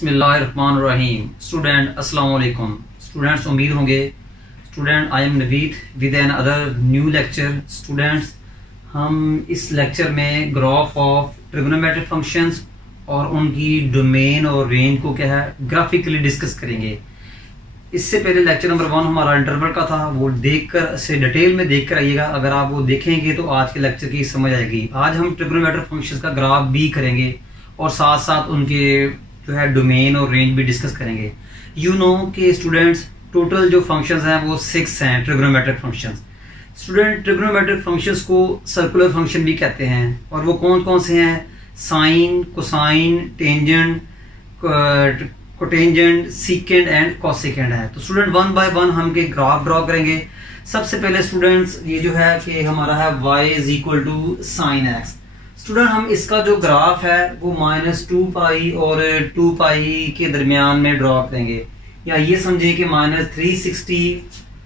बिस्मिल्लाहिर्रहमानिर्रहीम। स्टूडेंट अस्सलाम वालेकुम। स्टूडेंट्स उम्मीद होंगे student I am Naveed with another new lecture. Students हम इस लेक्चर में ग्राफ ऑफ ट्रिग्नोमेट्रिक फंक्शंस और उनकी डोमेन और रेंज को क्या है ग्राफिकली डिस्कस करेंगे। इससे पहले लेक्चर नंबर 1 हमारा इंटरवल का था, वो देखकर से डिटेल में देखकर आइएगा। अगर आप वो देखेंगे तो आज के लेक्चर की समझ आएगी। आज हम ट्रिग्नोमेट्रिक फंक्शंस का ग्राफ भी करेंगे और साथ साथ उनके जो है डोमेन और रेंज भी डिस्कस करेंगे। यू नो कि स्टूडेंट्स टोटल जो फंक्शंस हैं वो 6 हैं trigonometric functions. Student trigonometric functions को सर्कुलर फंक्शन भी कहते हैं और वो कौन कौन से हैं? Sine, cosine, tangent, cotangent, secant and cosecant है। तो स्टूडेंट 1 बाय 1 हम के ग्राफ ड्रॉ करेंगे। सबसे पहले स्टूडेंट्स ये जो है कि हमारा है y is equal to sine x. Student हम इसका जो ग्राफ है वो -2 पाई और 2 पाई के दरमियान में ड्रॉ करेंगे, या ये समझे कि -360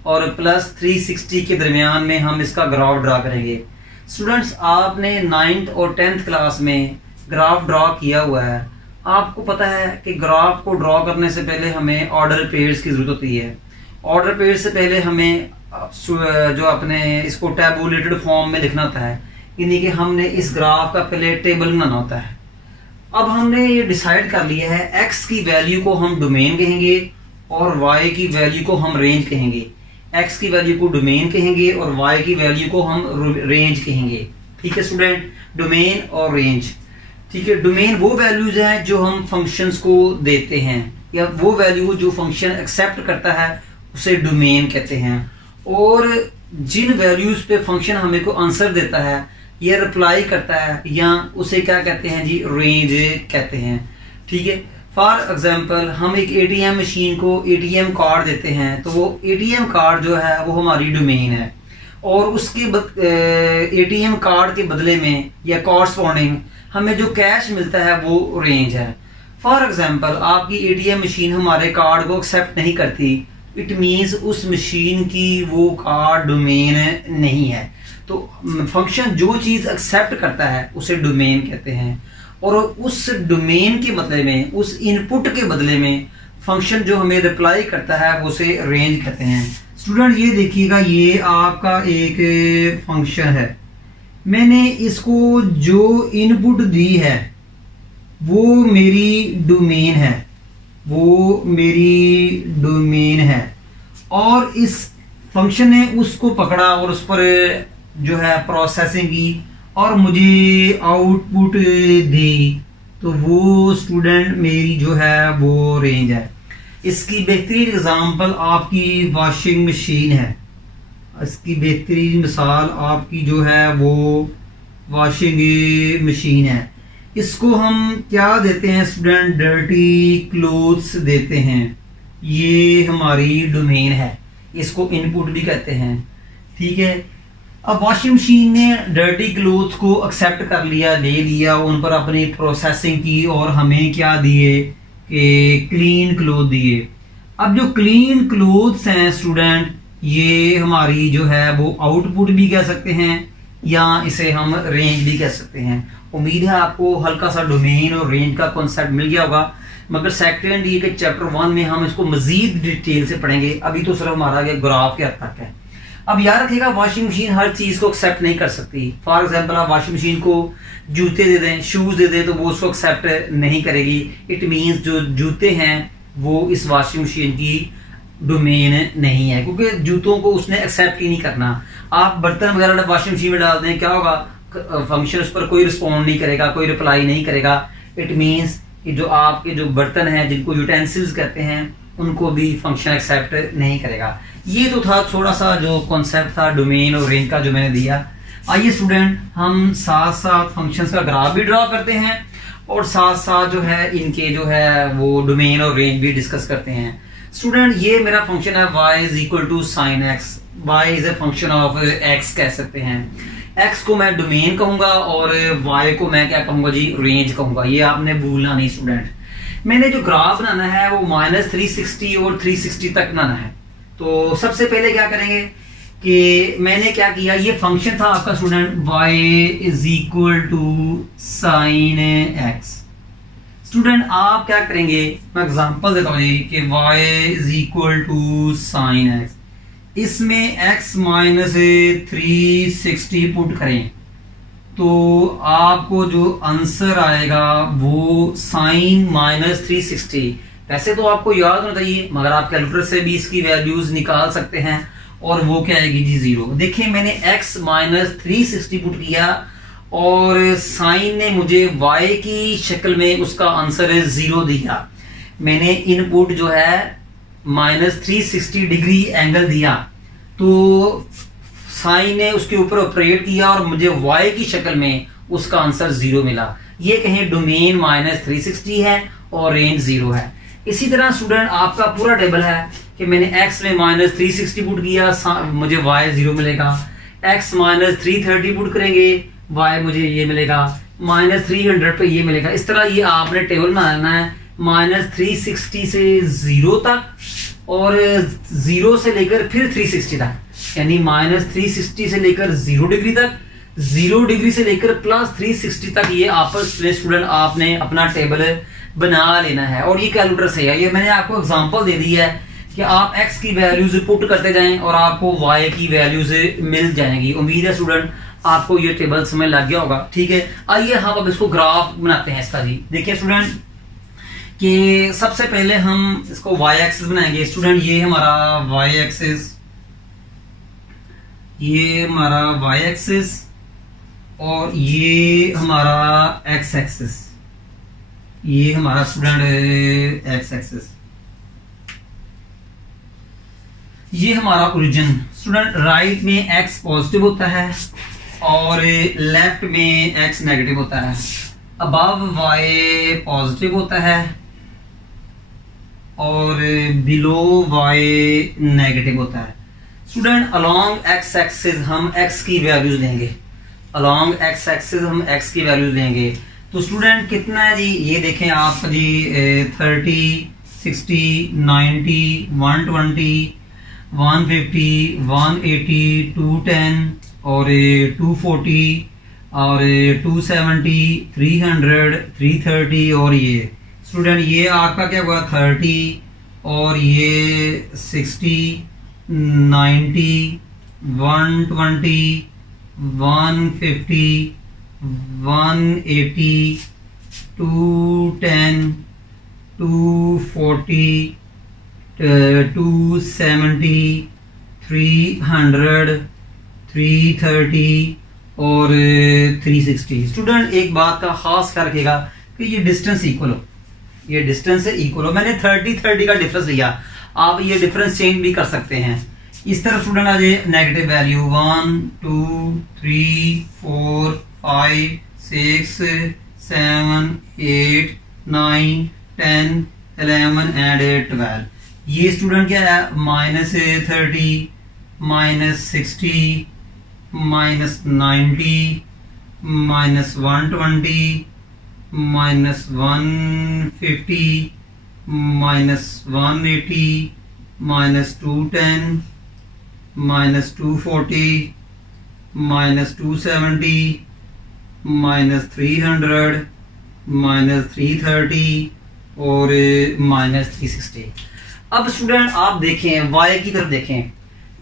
और +360 के दरमियान में हम इसका ग्राफ ड्रॉ करेंगे। स्टूडेंट्स आपने 9th और 10th क्लास में ग्राफ ड्रॉ किया हुआ है। आपको पता है कि ग्राफ को ड्रॉ करने से पहले हमें ऑर्डर पेयर्स की जरूरत होती है। ऑर्डर पेयर्स से पहले हमें जो अपने इसको टैबुलेटेड फॉर्म में लिखना होता है, यानी कि हमने इस ग्राफ का पहले टेबल बनाना होता है। अब हमने ये डिसाइड कर लिया है x की वैल्यू को हम डोमेन कहेंगे और y की वैल्यू को हम रेंज कहेंगे। x की वैल्यू को डोमेन कहेंगे और y की वैल्यू को हम रेंज कहेंगे। ठीक है स्टूडेंट, डोमेन और रेंज। ठीक है, डोमेन वो वैल्यूज हैं जो हम फंक्शंस को देते हैं, या वो वैल्यू जो फंक्शन एक्सेप्ट करता है उसे डोमेन कहते हैं। और जिन वैल्यूज पे फंक्शन हमें को आंसर देता है या रिप्लाई करता है, या उसे क्या कहते हैं जी, रेंज कहते हैं। ठीक है, फॉर एग्जांपल हम एक एटीएम मशीन को एटीएम कार्ड देते हैं, तो वो एटीएम कार्ड जो है वो हमारी डोमेन है, और उसके एटीएम कार्ड के बदले में या कॉरस्पॉन्डिंग हमें जो कैश मिलता है वो रेंज है। फॉर एग्जांपल आपकी एटीएम मशीन हमारे कार्ड को एक्सेप्ट नहीं करती, इट मींस उस मशीन की वो कार्ड डोमेन नहीं है। तो फंक्शन जो चीज एक्सेप्ट करता है उसे डोमेन कहते हैं, और उस डोमेन के बदले में, उस इनपुट के बदले में फंक्शन जो हमें रिप्लाई करता है वो उसे रेंज कहते हैं। स्टूडेंट ये देखिएगा, ये आपका एक फंक्शन है। मैंने इसको जो इनपुट दी है वो मेरी डोमेन है, वो मेरी डोमेन है, और इस फंक्शन ने उसको पकड़ा और उस पर जो है प्रोसेसिंग की और मुझे आउटपुट दी, तो वो स्टूडेंट मेरी जो है वो रेंज है। इसकी बेहतरीन एग्जांपल आपकी वॉशिंग मशीन है। इसकी बेहतरीन मिसाल आपकी जो है वो वॉशिंग मशीन है। इसको हम क्या देते हैं स्टूडेंट? डर्टी क्लोथ्स देते हैं। ये हमारी डोमेन है, इसको इनपुट भी कहते हैं। ठीक है, अब वॉशिंग मशीन ने डर्टी क्लोथ्स को एक्सेप्ट कर लिया, ले लिया, उन पर अपनी प्रोसेसिंग की और हमें क्या दिए कि क्लीन क्लोथ दिए। अब जो क्लीन क्लोथ्स हैं स्टूडेंट, ये हमारी जो है वो आउटपुट भी कह सकते हैं या इसे हम रेंज भी कह सकते हैं। उम्मीद है आपको हल्का सा डोमेन और रेंज का कॉन्सेप्ट मिल गया होगा, मगर सेकंड ये के चैप्टर 1 में हम इसको मजीद डिटेल से पढ़ेंगे। अभी तो सिर्फ हमारा ये ग्राफ के हद तक है। अब याद रखिएगा, वॉशिंग मशीन हर चीज को एक्सेप्ट नहीं कर सकती। फॉर एग्जाम्पल आप वॉशिंग मशीन को जूते दे दें, शूज दे दें, तो वो उसको एक्सेप्ट नहीं करेगी। इट मीन्स जो जूते हैं वो इस वॉशिंग मशीन की डोमेन नहीं है, क्योंकि जूतों को उसने एक्सेप्ट ही नहीं करना। आप बर्तन वगैरह वॉशिंग मशीन में डाल दें, क्या होगा? फंक्शन उस पर कोई रिस्पॉन्ड नहीं करेगा, कोई रिप्लाई नहीं करेगा। इट मीन्स कि जो आपके जो बर्तन हैं जिनको यूटेंसिल्स कहते हैं उनको भी फंक्शन एक्सेप्ट नहीं करेगा। ये तो था थोड़ा सा जो कॉन्सेप्ट था डोमेन और रेंज का जो मैंने दिया। आइए स्टूडेंट हम साथ साथ फंक्शंस का ग्राफ भी ड्रॉ करते हैं और साथ साथ जो है इनके जो है वो डोमेन और रेंज भी डिस्कस करते हैं। स्टूडेंट ये मेरा फंक्शन है y is equal to sine x. y is a function of x कह सकते हैं। x को मैं डोमेन कहूंगा और y को मैं क्या कहूंगा जी, रेंज कहूंगा। ये आपने भूलना नहीं स्टूडेंट। मैंने जो ग्राफ बनाना है वो -360 और 360 तक बनाना है। तो सबसे पहले क्या करेंगे कि मैंने क्या किया, ये फंक्शन था आपका student y is equal to sine x. Student आप क्या करेंगे, मैं एग्जांपल देता हूँ जी कि y is equal to sine x, इसमें x माइनस 360 पुट करें तो आपको जो आंसर आएगा वो साइन माइनस 360। वैसे तो आपको याद होना चाहिए मगर आप कैलकुलेटर से भी इसकी वैल्यूज निकाल सकते हैं और वो क्या आएगी जी 0। देखिए मैंने x माइनस 360 पुट किया और साइन ने मुझे y की शक्ल में उसका आंसर 0 दिया। मैंने इनपुट जो है माइनस 360 डिग्री एंगल दिया तो साइन ने उसके ऊपर ऑपरेट किया और मुझे y की शक्ल में उसका आंसर 0 मिला। ये कहें डोमेन माइनस 360 है और रेंज 0 है। इसी तरह स्टूडेंट आपका पूरा टेबल है कि मैंने x में माइनस 360 पुट किया, मुझे y 0 मिलेगा। x माइनस 330 पुट करेंगे, y मुझे ये मिलेगा, माइनस 300 पे ये मिलेगा। इस तरह ये आपने टेबल बनाना है माइनस 360 से 0 तक और 0 से लेकर फिर 360 तक, यानी माइनस 360 से लेकर 0 डिग्री तक, 0 डिग्री से लेकर प्लस 360 तक। ये आपस में स्टूडेंट आपने अपना टेबल बना लेना है और ये कैलकुलेटर से है। ये मैंने आपको एग्जांपल दे दी है कि आप x की वैल्यूज पुट करते जाएं और आपको y की वैल्यूज मिल जाएंगी। उम्मीद है स्टूडेंट आपको ये टेबल समझ लग गया होगा। ठीक है, आइए हम अब इसको ग्राफ बनाते हैं इसका जी। देखिए स्टूडेंट कि सबसे पहले हम इसको y एक्सिस बनाएंगे। स्टूडेंट ये हमारा y एक्सिस, ये हमारा y एक्सिस और ये हमारा x एक्सिस, ये हमारा स्टूडेंट x एक्सिस, ये हमारा ओरिजिन। स्टूडेंट राइट में x पॉजिटिव होता है और लेफ्ट में x नेगेटिव होता है। अबव y पॉजिटिव होता है और बिलो y नेगेटिव होता है। स्टूडेंट अलोंग x एक्सिस हम x की वैल्यूज देंगे, अलोंग x एक्सिस हम x की वैल्यूज देंगे। तो स्टूडेंट कितना है जी, ये देखें आप जी 30, 60, 90, 120, 150, 180, 210 और 240 और 270, 300, 330 और ये स्टूडेंट ये आपका क्या हुआ 30 और ये 60, 90, 120, 150, 180, 210, 240, 270, 300, 330 और 360। स्टूडेंट एक बात का खास ख्याल रखिएगा कि ये डिस्टेंस इक्वल हो, ये डिस्टेंस इक्वल हो। मैंने 30 का डिफरेंस लिया, आप ये डिफरेंस चेंज भी कर सकते हैं। इस तरह स्टूडेंट आ जाए नेगेटिव वैल्यू 1, 2, 3, 4, 5, 6, 7, 8, 9, 10, 11 एंड 12। ये स्टूडेंट क्या है minus 30, minus 60, minus 90, minus 120, minus 150, minus 180, minus 210, minus 240, minus 270, minus 300, minus 330 और माइनस 360। अब स्टूडेंट आप देखें y की तरफ देखें,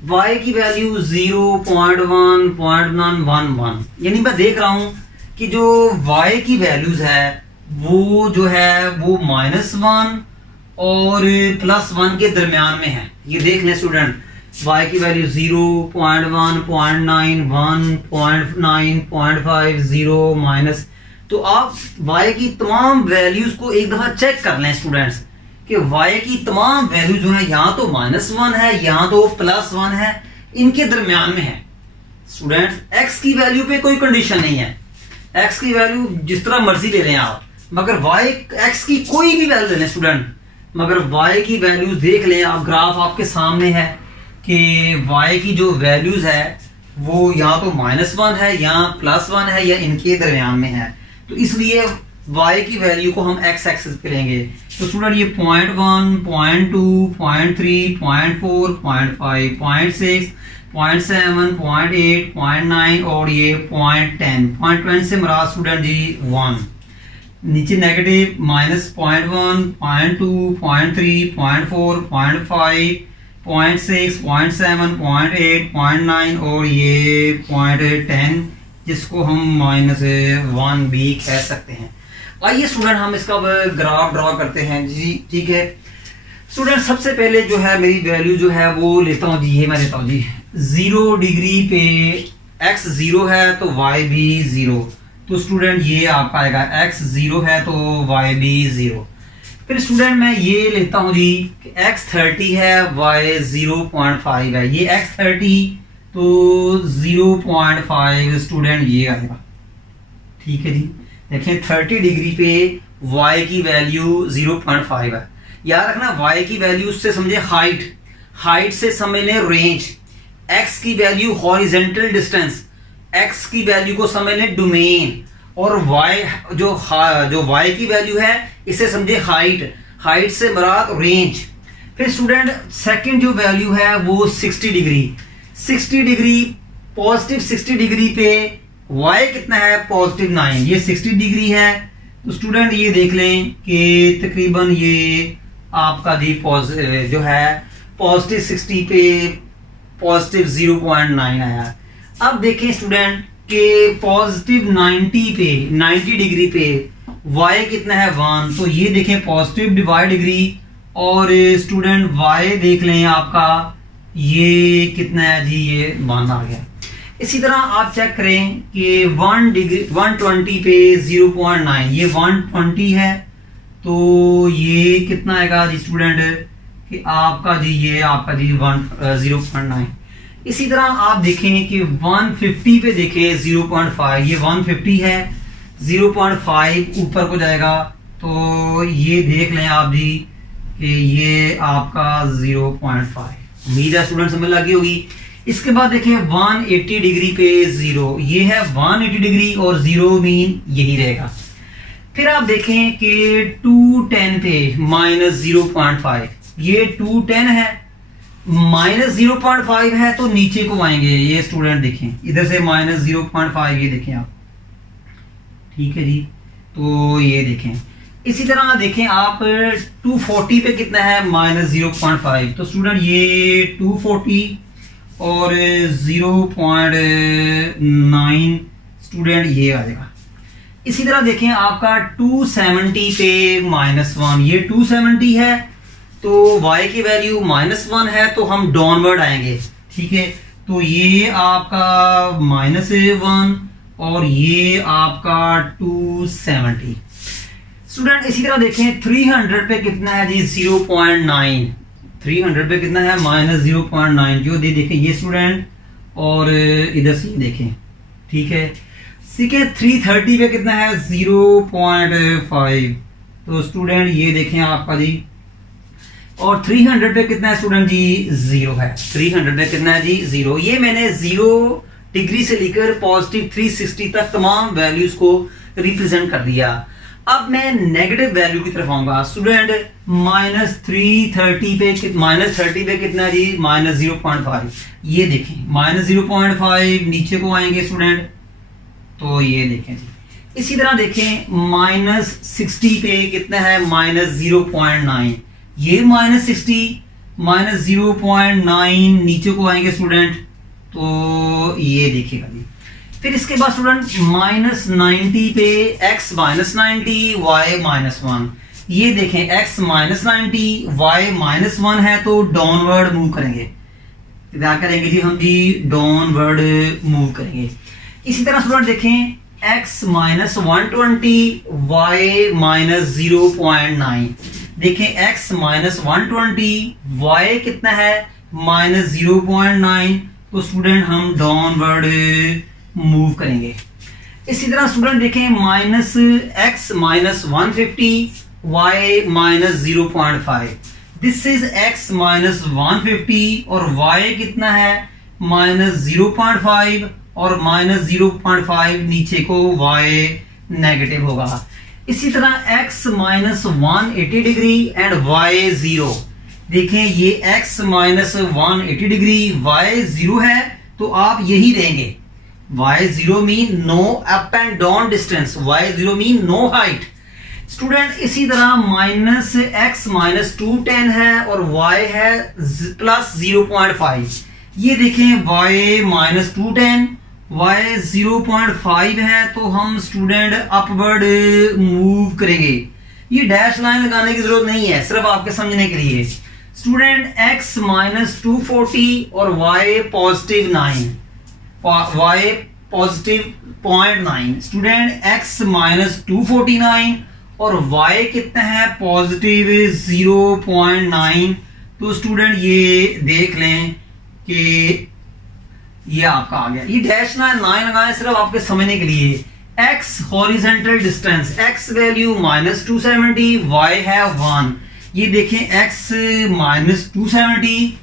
y की वैल्यू 0.1, 0.911, यानी मैं देख रहा हूं कि जो y की वैल्यूज है वो जो है वो -1 और +1 के दरमियान में है। ये देख लें स्टूडेंट, y की वैल्यू 0.1, 0.9, 1, 0.9, 0.5, 0 माइनस। तो आप y की तमाम वैल्यूज को एक दफा चेक कर लें स्टूडेंट्स कि y की तमाम वैल्यू जो है यहाँ तो -1 है, यहाँ तो +1 है, इनके दरमियान में है। स्टूडेंट्स x की वैल्यू पे कोई कंडीशन नहीं है, x की वैल्यू जिस तरह मर्जी ले लें आप, मगर x की कोई भी वैल्यू ले लें स्टूडेंट, मगर y की वैल्यूज देख लें आप, ग्राफ आपके सामने है कि y की जो वैल्यूज है वो यहाँ तो -1 है, यहाँ +1 है या इनके दरमियान में है। तो इसलिए y की वैल्यू को हम x एक्सिस पे लेंगे। तो स्टूडेंट ये 0.1, 0.2, 0.3, 0.4, 0.5, 0.6, 0.7, 0.8, 0.9 और ये 0.10। 0.10 से मराद स्टूडेंट जी 1। नीचे नेगेटिव -0.1, 0.2, 0.3, 0.4, 0.5, 0.6, 0.7, 0.8, 0.9 और ये 0.10 जिसको हम -1 भी कह सकते हैं। आइए स्टूडेंट हम इसका ग्राफ ड्रॉ करते हैं जी। ठीक है स्टूडेंट, सबसे पहले जो है मेरी वैल्यू जो है वो लेता हूँ जी, ये मैं लेता हूँ जी 0 डिग्री पे x 0 है तो y भी 0। तो स्टूडेंट ये आपका आएगा x 0 है तो y भी 0। फिर स्टूडेंट मैं ये लेता हूं जी x 30 है y 0.5 है, ये x 30 तो 0.5 स्टूडेंट ये आएगा। ठीक है जी, देखें 30 डिग्री पे y की वैल्यू 0.5 है। याद रखना y की वैल्यू से समझे हाइट से समझ लें रेंज, x की वैल्यू हॉरिजेंटल डिस्टेंस, x की वैल्यू को समझ लें डोमेन, और y जो y की वैल्यू है इसे समझे हाइट से मराद रेंज। फिर स्टूडेंट सेकंड जो वैल्यू है वो 60 डिग्री पॉजिटिव 60 डिग्री पे y कितना है पॉजिटिव 9, ये 60 डिग्री है। तो स्टूडेंट ये देख लें कि तकरीबन ये आपका जी जो है पॉजिटिव 60 पे पॉजिटिव 0.9 आया। अब देखें स्टूडेंट के पॉजिटिव 90 डिग्री पे y कितना है 1, तो ये देखें पॉजिटिव डिवाइड डिग्री, और स्टूडेंट y देख लें आपका ये कितना है जी, ये 1 आ गया। इसी तरह आप चेक करें कि 120 पे 0.9, ये 120 है तो ये कितना आएगा जी स्टूडेंट कि आपका जी ये आपका जी 0.9। इसी तरह आप देखें कि 150 पे देखें 0.5, ये 150 है 0.5 ऊपर को जाएगा, तो ये देख लें आप जी कि ये आपका 0.5। उम्मीद है स्टूडेंट समझ लगी होगी। इसके बाद देखें 180 डिग्री पे 0, ये है 180 डिग्री और 0 मीन यही रहेगा। फिर आप देखें कि 210 पे -0.5, ये 210 है -0.5 है तो नीचे को आएंगे, ये स्टूडेंट देखें इधर से -0.5, ये देखें आप। ठीक है जी, तो ये देखें। इसी तरह देखें आप 240 पे कितना है -0.5, तो स्टूडेंट ये 240 और 0.9 स्टूडेंट ये आ जाएगा। इसी तरह देखें आपका 270 पे -1, ये 270 है तो y की वैल्यू -1 है तो हम डाउनवर्ड आएंगे। ठीक है, तो ये आपका -1 और ये आपका 270। स्टूडेंट इसी तरह देखें 300 पे कितना है जी 0.9, 300 पे कितना है -0.9 जो देखें ये स्टूडेंट, और इधर से देखें। ठीक है, 330 पे कितना है 0.5, तो स्टूडेंट ये देखें आपका जी, और 300 पे कितना है स्टूडेंट जी 0 है, 300 पे कितना है जी 0। ये मैंने 0 डिग्री से लेकर पॉजिटिव 360 तक तमाम वैल्यूज को रिप्रेजेंट कर दिया। अब मैं नेगेटिव वैल्यू की तरफ आऊंगा स्टूडेंट। -30 पे कितना है जी -0.5, ये देखें -0.5 नीचे को आएंगे स्टूडेंट, तो ये देखें जी। इसी तरह देखें -60 पे कितना है -0.9, ये -60 -0.9 नीचे को आएंगे स्टूडेंट, तो ये देखिएगा जी। फिर इसके बाद स्टूडेंट -90 पे x -90 y -1, ये देखें x -90 y -1 है तो डाउनवर्ड मूव करेंगे, क्या करेंगे जी हम जी डाउनवर्ड मूव करेंगे। इसी तरह स्टूडेंट देखें x -120 y -0.9, देखें x -120 y कितना है -0.9, तो स्टूडेंट हम डाउनवर्ड मूव करेंगे। इसी तरह स्टूडेंट देखें -x -150 y -0.5, this is x -150 और y कितना है -0.5 और -0.5 नीचे को y नेगेटिव होगा। इसी तरह x -180 डिग्री एंड y 0, देखें ये x -180 डिग्री y 0 है तो आप यही देंगे। y 0 mean no up and down distance, y 0 mean no height, student इसी तरह माइनस एक्स माइनस 210 है और y है प्लस 0.5। ये देखें y माइनस 210 y 0.5 है, तो हम स्टूडेंट अपवर्ड मूव करेंगे। ये डैश लाइन लगाने की जरूरत नहीं है, सिर्फ आपके समझने के लिए। स्टूडेंट x माइनस 240 और y positive 9, y positive 0.9। Student x minus 249 और y कितना है पॉजिटिव 0.9। तो स्टूडेंट ये देख लें कि ये आपका आ गया। ये डैश लाइन लगाए सिर्फ आपके समझने के लिए। x horizontal distance, x value minus 270, y है 1। ये देखें x माइनस 270,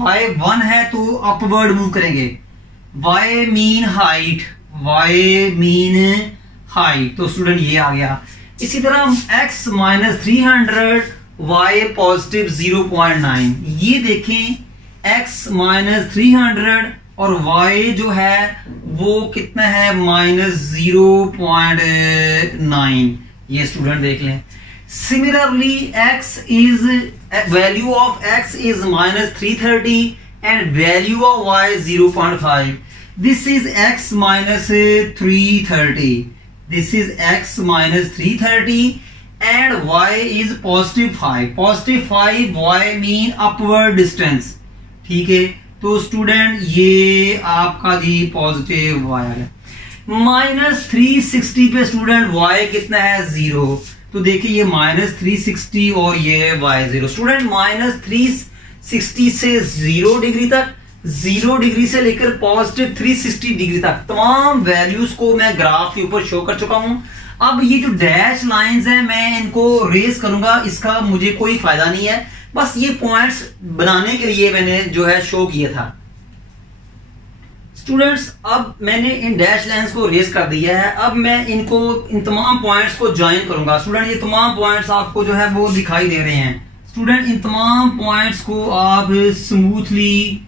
y 1 है, तो अपवर्ड मूव करेंगे। y mean height, y mean height, तो स्टूडेंट ये आ गया। इसी तरह x माइनस 300, y पॉजिटिव 0.9। ये देखें x माइनस 300 और y जो है वो कितना है माइनस 0.9। ये स्टूडेंट देख लें। Similarly x is value of x is minus 330 and value of y 0.5। This is x minus 330, this is x minus 330 and y is positive 5। positive 5 y mean upward distance, ठीक है। तो student ये आपका जी positive y है। Minus 360 पे student y कितना है 0, तो देखिए ये माइनस 360 और ये y 0। स्टूडेंट माइनस 360 से 0 डिग्री तक, 0 डिग्री से लेकर पॉजिटिव 360 डिग्री तक तमाम वैल्यूज को मैं ग्राफ के ऊपर शो कर चुका हूं। अब ये जो डैश लाइंस है मैं इनको रेस करूंगा, इसका मुझे कोई फायदा नहीं है, बस ये पॉइंट्स बनाने के लिए मैंने जो है शो किया था। स्टूडेंट्स अब मैंने इन डैश लाइंस को रेस कर दिया है, अब मैं इनको इन तमाम पॉइंट्स को ज्वाइन करूंगा। स्टूडेंट ये तमाम पॉइंट्स आपको जो है वो दिखाई दे रहे हैं। स्टूडेंट इन तमाम पॉइंट्स को आप स्मूथली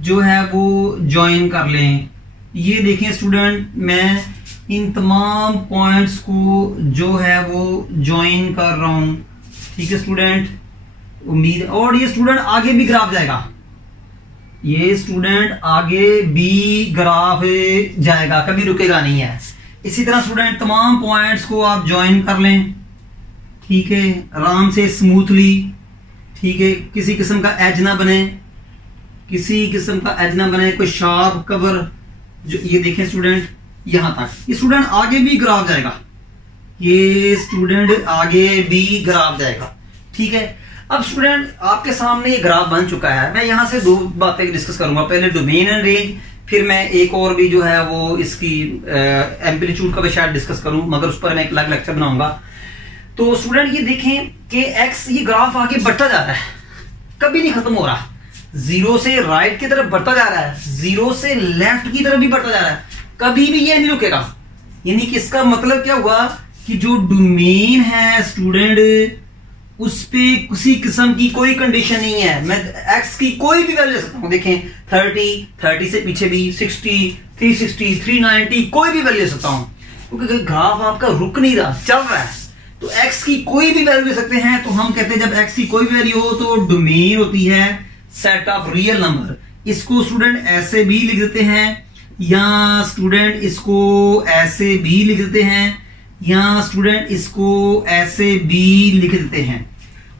जो है वो ज्वाइन कर लें। ये देखें स्टूडेंट मैं इन तमाम पॉइंट्स को जो है वो ज्वाइन कर रहा हूं, ठीक है स्टूडेंट। उम्मीद, और ये स्टूडेंट आगे भी ग्राफ जाएगा, ये स्टूडेंट आगे भी ग्राफ जाएगा, कभी रुकेगा नहीं है। इसी तरह स्टूडेंट तमाम पॉइंट्स को आप ज्वाइन कर लें, ठीक है, आराम से स्मूथली, ठीक है। किसी किस्म का एज ना बने, किसी किस्म का एज ना बने, कोई शार्प कवर जो ये देखें स्टूडेंट यहां तक। ये स्टूडेंट आगे भी ग्राफ जाएगा, ये स्टूडेंट आगे भी ग्राफ जाएगा, ठीक है। अब स्टूडेंट आपके सामने ये ग्राफ बन चुका है। मैं यहां से दो बातें डिस्कस करूंगा, पहले डोमेन एंड रेंज, फिर मैं एक और भी जो है वो इसकी एम्पलीट्यूड का भी शायद डिस्कस करूं, मगर उस पर मैं एक अलग लेक्चर बनाऊंगा। तो स्टूडेंट ये देखें कि एक्स ये ग्राफ आगे बढ़ता जा रहा है, कभी नहीं खत्म हो रहा। 0 से राइट की तरफ बढ़ता जा रहा है, 0 से लेफ्ट की तरफ भी बढ़ता जा रहा है, कभी भी ये नहीं रुकेगा। यानी कि इसका मतलब क्या हुआ कि जो डोमेन है स्टूडेंट उस पे किसी किस्म की कोई कंडीशन नहीं है। मैं एक्स की कोई भी वैल्यू ले सकता हूं, देखें 30 से पीछे भी 60, 360, 390 कोई भी वैल्यू ले सकता हूं, क्योंकि ग्राफ आपका रुक नहीं रहा, चल रहा है। तो एक्स की कोई भी वैल्यू ले सकते हैं। तो हम कहते हैं जब एक्स की कोई भी वैल्यू हो तो डोमेन होती है सेट ऑफ रियल नंबर। इसको स्टूडेंट ऐसे भी लिख देते हैं, या स्टूडेंट इसको ऐसे भी लिख देते हैं, या स्टूडेंट इसको ऐसे भी लिख देते हैं।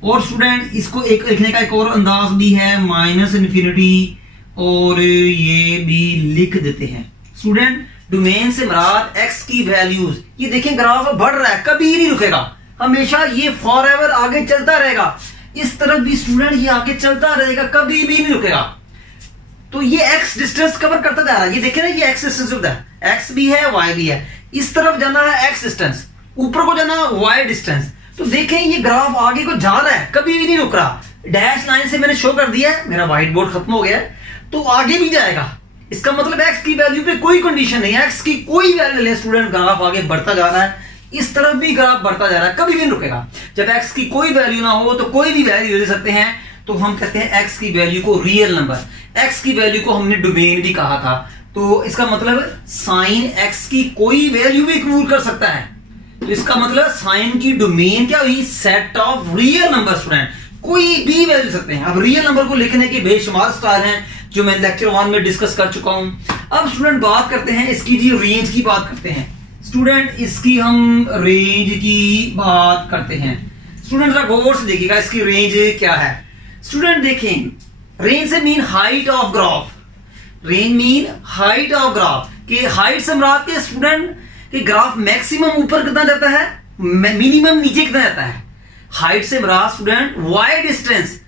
और स्टूडेंट इसको एक लिखने का एक और अंदाज भी है, माइनस इन्फिनिटी, और ये भी लिख देते हैं। स्टूडेंट डोमेन से मुराद एक्स की वैल्यूज, ये देखें ग्राफ बढ़ रहा है, कभी नहीं रुकेगा, हमेशा ये फॉरएवर आगे चलता रहेगा। इस तरफ भी स्टूडेंट ये आगे चलता रहेगा, कभी भी नहीं रुकेगा। तो ये एक्स डिस्टेंस कवर करता जा रहा है। ये देखें ना, ये एक्स डिस्टेंस होता है, एक्स भी है वाई भी है। इस तरफ जाना है एक्स डिस्टेंस, ऊपर को जाना वाई डिस्टेंस। तो देखें ये ग्राफ आगे को जा रहा है, कभी भी नहीं रुक रहा। डैश लाइन से मैंने शो कर दिया है, मेरा व्हाइट बोर्ड खत्म हो गया है, तो आगे भी जाएगा। इसका मतलब एक्स की वैल्यू पे कोई कंडीशन नहीं है, एक्स की कोई वैल्यू ले स्टूडेंट, ग्राफ आगे बढ़ता जा रहा है। इस तरफ भी ग्राफ बढ़ता जा रहा है, कभी भी नहीं रुकेगा। जब एक्स की कोई वैल्यू ना हो तो कोई भी वैल्यू ले सकते हैं। तो हम कहते हैं एक्स की वैल्यू को रियल नंबर, एक्स की वैल्यू को हमने डोमेन भी कहा था। तो इसका मतलब साइन एक्स की कोई वैल्यू भी कबूल कर सकता है, तो इसका मतलब साइन की डोमेन क्या हुई, set of real number. Student कोई भी वैल्यू सकते हैं। अब रियल नंबर को लिखने के बेशुमार स्टाइल हैं जो मैं लेक्चर 1 में डिस्कस कर चुका हूं। अब स्टूडेंट बात करते हैं इसकी जी रेंज की बात करते हैं। स्टूडेंट इसकी हम रेंज की बात करते हैं। स्टूडेंट जरा गौर से देखिएगा इसकी रेंज क्या है। स्टूडेंट देखें, रेंज से mean height of graph. Range mean height of graph के हाइट से मुराद के स्टूडेंट कि ग्राफ मैक्सिमम ऊपर कितना जाता है, मिनिमम नीचे कितना जाता है। हाइट से मुराद student Y distance.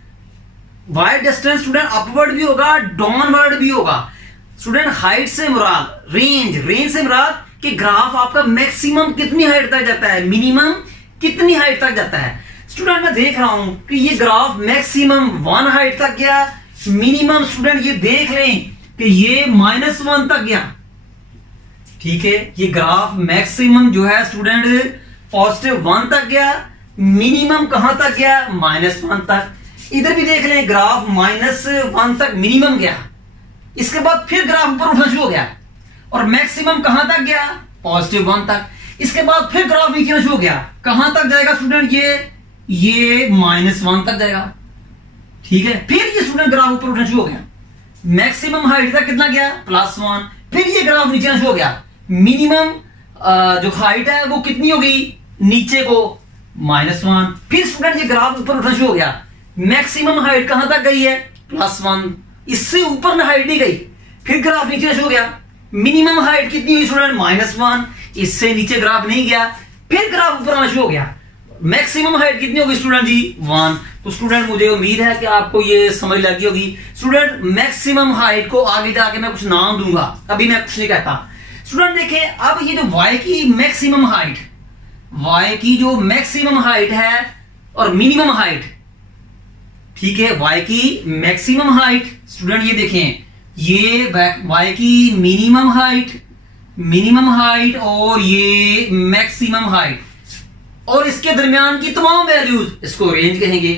Y distance student upward भी होगा, डाउनवर्ड भी होगा। स्टूडेंट हाइट से मुराद रेंज, रेंज से मुराद कि ग्राफ आपका मैक्सिमम कितनी हाइट तक जाता है, मिनिमम कितनी हाइट तक जाता है। स्टूडेंट मैं देख रहा हूं कि ये ग्राफ मैक्सिमम 1 हाइट तक गया, मिनिमम स्टूडेंट ये देख लें कि ये -1 तक गया। ठीक है, ये ग्राफ मैक्सिमम जो है स्टूडेंट +1 तक गया, मिनिमम कहां तक गया, -1 तक। इधर भी देख लें ग्राफ -1 तक मिनिमम गया, इसके बाद फिर ग्राफ ऊपर उठना शुरू हो गया और मैक्सिमम कहां तक गया, +1 तक। इसके बाद फिर ग्राफ नीचे शुरू हो गया, कहां तक जाएगा स्टूडेंट, ये -1 तक जाएगा। ठीक है, फिर ये स्टूडेंट ग्राफ ऊपर उठना शुरू हो गया, मैक्सिमम हाइट तक कितना गया, +1। फिर ये ग्राफ नीचे शुरू हो गया, मिनिमम जो हाइट है वो कितनी हो गई नीचे को, -1। फिर स्टूडेंट ये ग्राफ ऊपर उठना शुरू हो गया, मैक्सिमम हाइट कहां तक गई है, +1। इससे ऊपर ना हाइट नहीं गई, फिर ग्राफ नीचे शुरू हो गया, मिनिमम हाइट कितनी हुई स्टूडेंट, -1। इससे नीचे ग्राफ नहीं गया, फिर ग्राफ ऊपर आना शुरू हो गया, मैक्सिमम हाइट कितनी होगी स्टूडेंट जी, 1। तो स्टूडेंट मुझे उम्मीद है कि आपको ये समझ लगी होगी। स्टूडेंट मैक्सिमम हाइट को आगे जाके मैं कुछ नाम दूंगा, अभी मैं कुछ नहीं कहता। स्टूडेंट देखें, अब ये जो y की मैक्सिमम हाइट, y की जो मैक्सिमम हाइट है और मिनिमम हाइट, ठीक है, y की मैक्सिमम हाइट स्टूडेंट ये देखें, ये y की मिनिमम हाइट और ये मैक्सिमम हाइट और इसके दरमियान की तमाम वैल्यूज, इसको रेंज कहेंगे।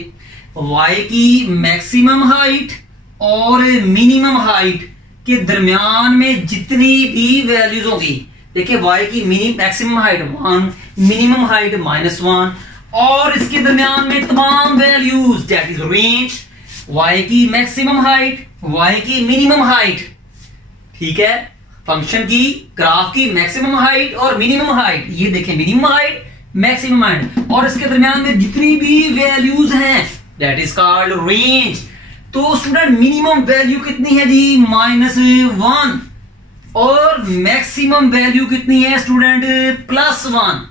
y की मैक्सिमम हाइट और मिनिमम हाइट के दरमियान में जितनी भी वैल्यूज होगी, देखिए y की मैक्सिमम हाइट 1, मिनिमम हाइट -1 और इसके दरमियान में तमाम values that is range. y की मैक्सिमम हाइट, y की मिनिमम हाइट, ठीक है, फंक्शन की ग्राफ की मैक्सिमम हाइट और मिनिमम हाइट, ये देखें मिनिमम हाइट मैक्सिमम हाइट और इसके दरमियान में जितनी भी वैल्यूज हैं दैट इज कॉल्ड रेंज। तो स्टूडेंट मिनिमम वैल्यू कितनी है जी, -1 और मैक्सिमम वैल्यू कितनी है स्टूडेंट, +1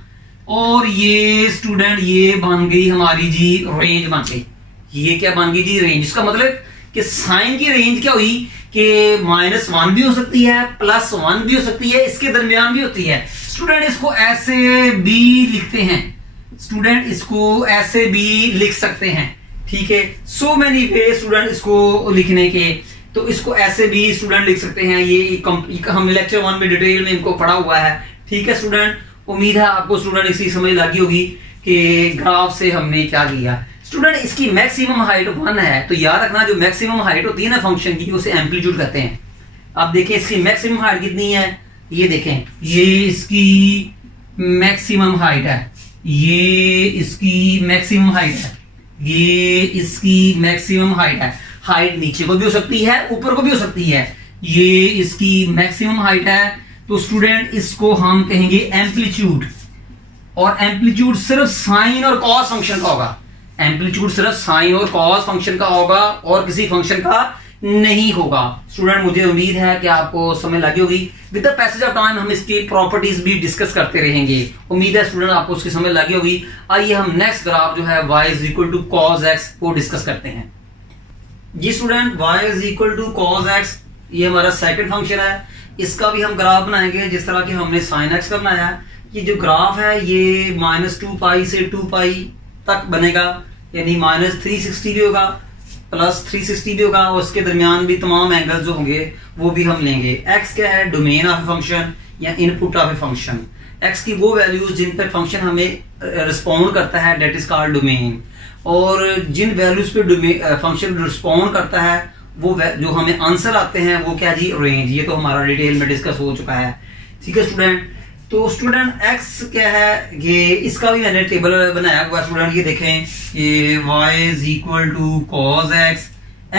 और ये स्टूडेंट ये बन गई हमारी जी रेंज बन गई। ये क्या बन गई जी, रेंज। इसका मतलब कि साइन की रेंज क्या हुई कि -1 भी हो सकती है, +1 भी हो सकती है, इसके दरमियान भी होती है। स्टूडेंट इसको ऐसे भी लिखते हैं, स्टूडेंट इसको ऐसे भी लिख सकते हैं, ठीक है। सो मेनी वे स्टूडेंट इसको लिखने के, तो इसको ऐसे भी स्टूडेंट लिख सकते हैं। ये हम लेक्चर 1 में डिटेल में इनको पढ़ा हुआ है, ठीक है स्टूडेंट। उम्मीद है आपको स्टूडेंट इसकी समझ लगी होगी कि ग्राफ से हमने क्या किया। स्टूडेंट इसकी मैक्सिमम हाइट 1 है, तो याद रखना जो मैक्सिमम हाइट होती है ना फंक्शन की, उसे एम्पलीट्यूड कहते हैं। अब देखें इसकी मैक्सिमम हाइट कितनी है, ये देखें, ये इसकी मैक्सिमम हाइट है, ये इसकी मैक्सिमम हाइट है, ये इसकी मैक्सिमम हाइट है। हाइट नीचे को भी हो सकती है, ऊपर को भी हो सकती है। ये इसकी मैक्सिमम हाइट है, तो स्टूडेंट इसको हम कहेंगे एम्पलीट्यूड। और एम्पलीट्यूड सिर्फ साइन और कॉस फंक्शन का होगा, एम्पलीट्यूड सिर्फ साइन और कॉस फंक्शन का होगा और किसी फंक्शन का नहीं होगा। स्टूडेंट मुझे उम्मीद है कि आपको समझ लगी होगी। With the passage of time हम इसकी प्रॉपर्टीज भी डिस्कस करते रहेंगे। उम्मीद है स्टूडेंट आपको उसकी समझ लगी होगी। आइए हम नेक्स्ट ग्राफ जो है y = cos x को डिस्कस करते हैं। जी स्टूडेंट, y = cos x ये हमारा सेकंड फंक्शन है, इसका भी हम ग्राफ बनाएंगे जिस तरह के हमने sin x का बनाया है। ये जो ग्राफ है ये -2π से 2π तक बनेगा, यानी -360 भी होगा, +360 भी होगा और उसके दरमियान भी तमाम एंगल जो होंगे वो भी हम लेंगे। x क्या है, डोमेन ऑफ फंक्शन या input of a function. x की वो वैल्यूज जिन पर फंक्शन हमें रिस्पॉन्ड करता है दैट इज कॉल्ड डोमेन, और जिन वैल्यूज पे फंक्शन रिस्पॉन्ड करता है वो जो हमें आंसर आते हैं वो क्या जी, रेंज। ये तो हमारा डिटेल में डिस्कस हो चुका है, ठीक है स्टूडेंट। तो स्टूडेंट x क्या है, ये इसका भी मैंने टेबल बनाया हुआ स्टूडेंट। ये देखें, ये y is equal to cos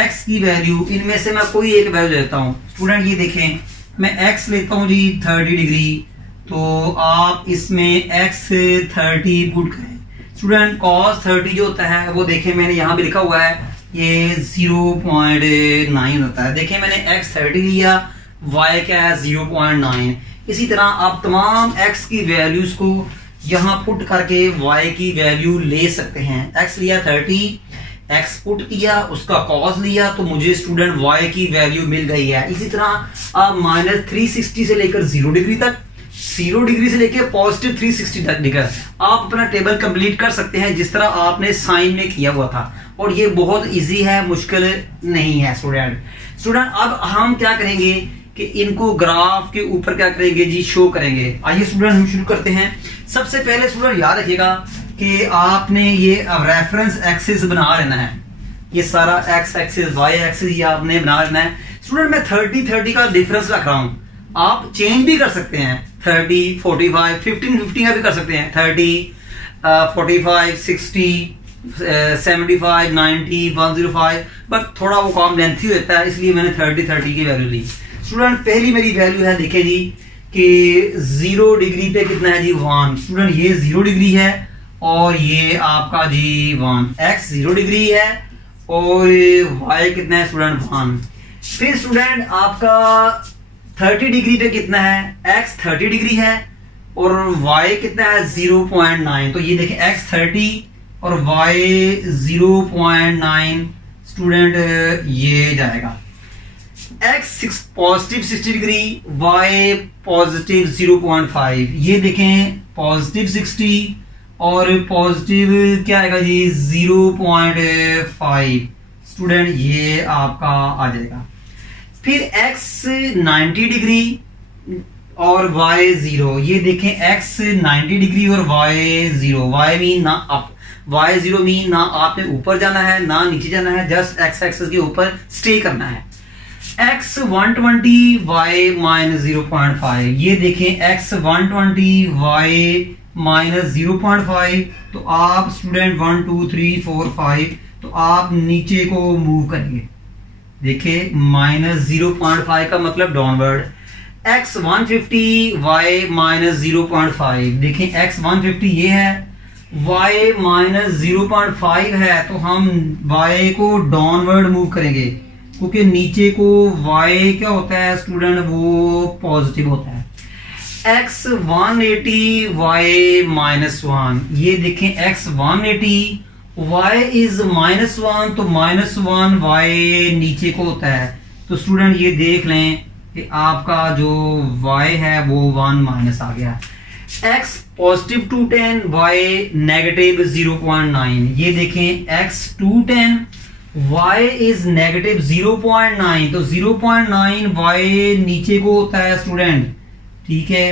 x की वैल्यू, इनमें से मैं कोई एक वैल्यू लेता हूँ स्टूडेंट। ये देखें, मैं x लेता हूँ जी 30 डिग्री, तो आप इसमें x 30 पुट करें स्टूडेंट। cos 30 जो होता है वो देखें, मैंने यहाँ भी लिखा हुआ है, ये 0.9 होता है। देखें मैंने x 30 लिया, y क्या है 0.9। इसी तरह आप तमाम x की वैल्यूज को यहाँ पुट करके y की वैल्यू ले सकते हैं। x लिया 30, x पुट किया, उसका cos लिया, तो मुझे स्टूडेंट y की वैल्यू मिल गई है। इसी तरह आप -360 से लेकर 0 डिग्री तक, 0 डिग्री से लेकर पॉजिटिव 360 तक डिग्री आप अपना टेबल कंप्लीट कर सकते हैं जिस तरह आपने साइन में किया हुआ था। और ये बहुत इजी है, मुश्किल नहीं है स्टूडेंट। अब हम क्या करेंगे कि इनको ग्राफ के ऊपर क्या करेंगे जी, शो करेंगे। आइए स्टूडेंट हम शुरू करते हैं। सबसे पहले स्टूडेंट याद रखिएगा कि आपने ये रेफरेंस एक्सिस बना लेना है। ये सारा एक्स एक्सिस वाई एक्सिस ये आपने बना लेना है स्टूडेंट। मैं 30 का डिफरेंस रख रहा हूं, आप चेंज भी कर सकते हैं। 30, 45, 15, 50 का भी कर सकते हैं। 30, 45, 60, 75, 90, 105, बट थोड़ा वो काम लेंथी होता है, इसलिए मैंने 30 की वैल्यू ली स्टूडेंट। पहली मेरी वैल्यू है, देखें जी कि 0 डिग्री पे कितना है जी 1 स्टूडेंट। ये 0 डिग्री है और ये आपका जी 1, x 0 डिग्री है और y कितना है स्टूडेंट 1। फिर स्टूडेंट आपका 30 डिग्री पे कितना है, x 30 डिग्री है और y कितना है 0.9। तो ये देखें x 30 और y 0.9 स्टूडेंट, ये जाएगा x positive 60 degree, y positive 0.5। ये देखें पॉजिटिव 60 और पॉजिटिव क्या आएगा जी 0.5 स्टूडेंट, ये आपका आ जाएगा। फिर x 90 डिग्री और y 0। ये देखें x 90 डिग्री और y 0। y मीन ना अप, y 0 मीन ना आपने ऊपर जाना है ना नीचे जाना है, जस्ट x एक्सिस के ऊपर स्टे करना है। x 120 y -0.5। ये देखें x 120 y -0.5। तो आप स्टूडेंट 1 2 3 4 5, तो आप नीचे को मूव करेंगे। देखिए -0.5 का मतलब डाउनवर्ड। x 150 y -0.5। देखें x 150 ये है, y -0.5 है, तो हम y को डाउनवर्ड मूव करेंगे क्योंकि नीचे को y क्या होता है स्टूडेंट, वो पॉजिटिव होता है। x 180 y -1। ये देखें x 180 y इज -1, तो -1 y नीचे को होता है। तो स्टूडेंट ये देख लें कि आपका जो y है वो 1 माइनस आ गया। x positive 210 y negative 0.9। ये देखें x 210 y इज नेगेटिव 0.9, तो 0.9 y नीचे को होता है स्टूडेंट, ठीक है।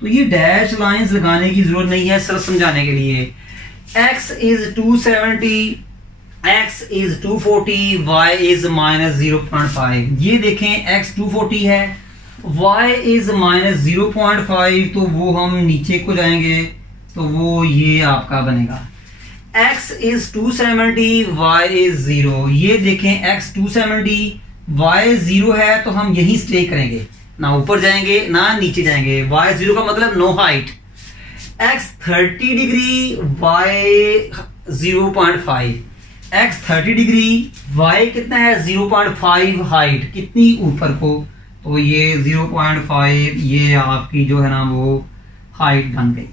तो ये डैश लाइंस लगाने की जरूरत नहीं है सिर्फ समझाने के लिए। x is 270, x is 240, y is -0.5। ये देखें x 240 है, y इज -0.5, तो वो हम नीचे को जाएंगे तो वो ये आपका बनेगा। x is 270, y is 0। ये देखें x 270 y 0 है, तो हम यही स्टे करेंगे, ना ऊपर जाएंगे ना नीचे जाएंगे। y 0 का मतलब no height. x 30 degree y 0.5, x 30 degree y कितना है 0.5 हाइट, कितनी ऊपर को, तो ये 0.5 ये आपकी जो है ना वो हाइट बन गई।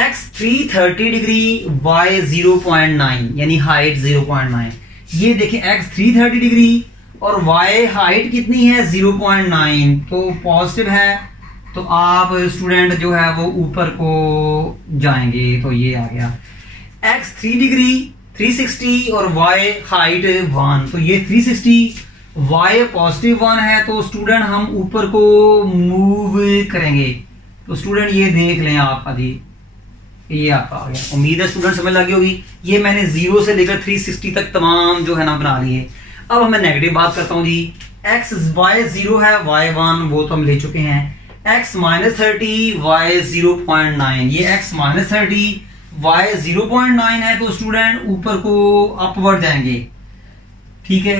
x 330 डिग्री y 0.9 यानी हाइट 0.9। ये देखें x 330 डिग्री और y हाइट कितनी है 0.9, तो पॉजिटिव है, तो आप स्टूडेंट जो है वो ऊपर को जाएंगे, तो ये आ गया। x 3 डिग्री 360 और y हाइट 1, तो ये 360, y पॉजिटिव 1 है, तो स्टूडेंट हम ऊपर को मूव करेंगे। तो स्टूडेंट ये देख लें आप अभी, ये आपका आ गया। उम्मीद है स्टूडेंट समझ लगी होगी। ये मैंने 0 से लेकर 360 तक तमाम जो है ना बना लिए। अब हमें नेगेटिव बात करता हूँ जी। x y 0 है, y 1 वो तो हम ले चुके हैं। x माइनस 30 y 0.9, ये x माइनस 30 y 0.9 है तो स्टूडेंट ऊपर को अपवर्ड जाएंगे, ठीक है।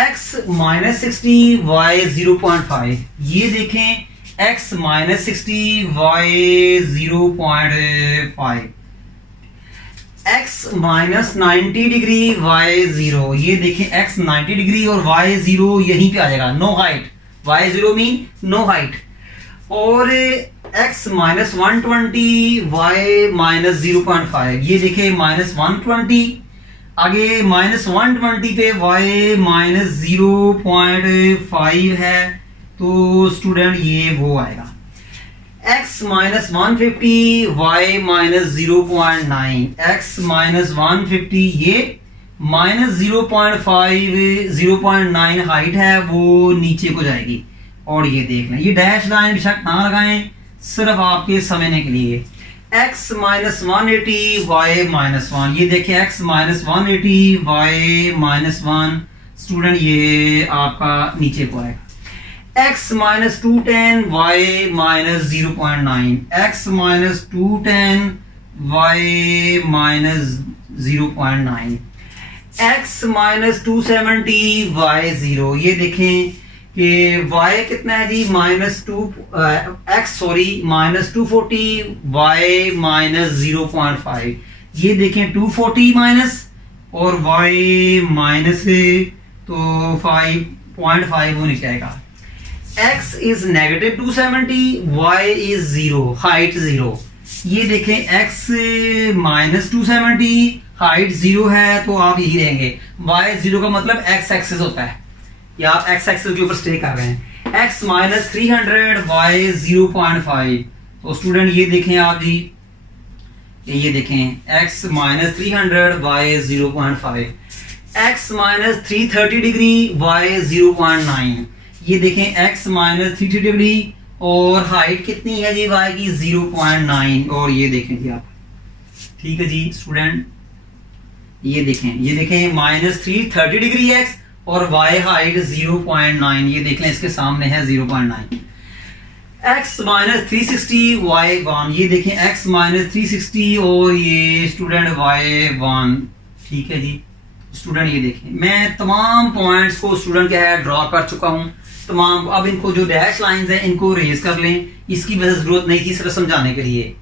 x माइनस 60 y 0.5, ये देखें x minus 60 y 0.5, x minus 90 degree y 0, ये देखें x 90 डिग्री और y 0 यहीं पे आ जाएगा, no height, y 0 mean no height. और x माइनस 120 y माइनस 0.5, ये देखें माइनस 120, आगे माइनस 120 पे y माइनस 0.5 है तो स्टूडेंट ये वो आएगा। x minus 150 y minus 0.9, x minus 150, ये माइनस 0.5 0.9 हाइट है वो नीचे को जाएगी। और ये देख लें, ये डैश लाइन बेशक ना लगाएं, सिर्फ आपके समझने के लिए। x माइनस 180 y माइनस 1, ये देखें x minus 180 y minus 1, student ये आपका नीचे को आएगा। x minus 210 y minus 0.9, x minus 210 y minus 0.9, x minus 270 y 0, ये देखें कि y कितना है जी माइनस माइनस 240 y माइनस 0.5, ये देखें 240 माइनस और y माइनस तो 5.5 वो नीचे आएगा। x is negative 270 y is 0, height 0, ये देखें x माइनस 270 हाइट 0 है तो आप यही रहेंगे, y 0 का मतलब x एक्सिस होता है, या आप x एक्सिस के ऊपर स्टे कर रहे हैं। x माइनस 300 y 0.5, तो स्टूडेंट ये देखें आप जी, ये देखें x minus 300 y 0.5, x minus 330 degree y 0.9, ये देखें x माइनस 330 डिग्री और हाइट कितनी है जी y की 0.9, और ये देखें जी आप, ठीक है जी स्टूडेंट, ये देखें माइनस 330 डिग्री x और y हाइट 0.9, ये देख लें इसके सामने है 0.9। x माइनस 360 y 1, ये देखें x माइनस 360 और ये स्टूडेंट y 1, ठीक है जी स्टूडेंट, ये देखें मैं तमाम पॉइंट्स को स्टूडेंट क्या है ड्रॉ कर चुका हूं तमाम। अब इनको जो डैश लाइंस हैं इनको रेज कर लें, इसकी वजह से जरूरत नहीं थी सिर्फ समझाने के लिए।